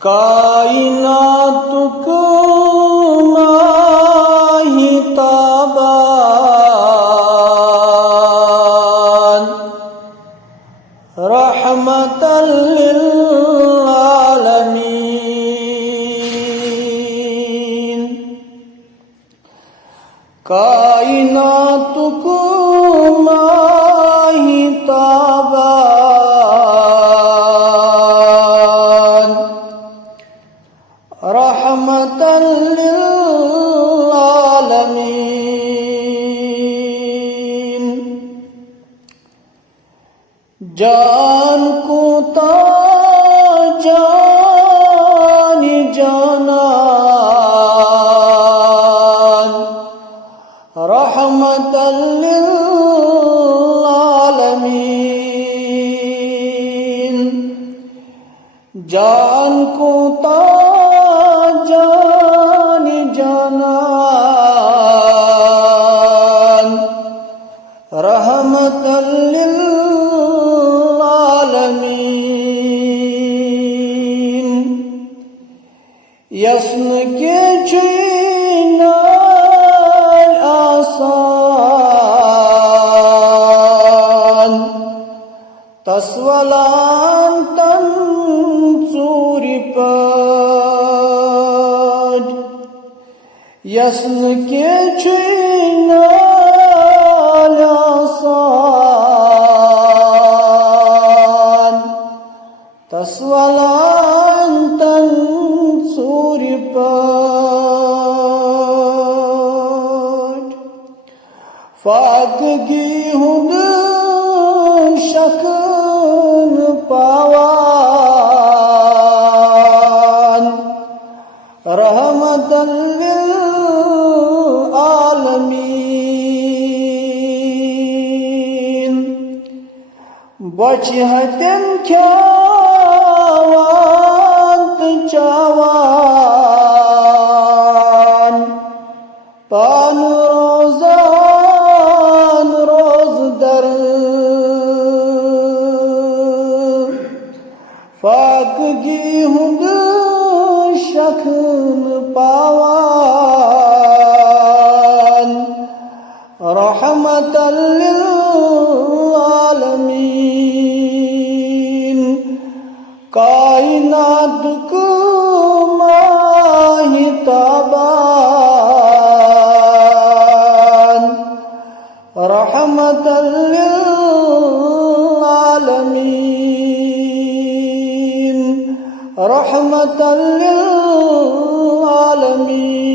कायनात को माहिताबान रहमतल लिल आलमीन। कायनात को माहिताबान रहमतल लिल आलमीन। जान को जान जानान रहमतल लिल आलमीन। जान को जान जानान रहमतल लिल आलमीन। यस्न के चुनाल आसान तस्वलान तन चूरी पद। यस्न के चुनाल आसान तस्वलान तन चूरी पद। फाकगी हुद शकन पावान रहमतल लिल आलमीन। बचहतन ख्यावान चावान पान रोजान रोज दर। फाकगी हुद शकन पावान रहमतल लिल आलमीन। कायनात को माहिताबान रहमतल लिल आलमीन रहमतल लिल आलमीन।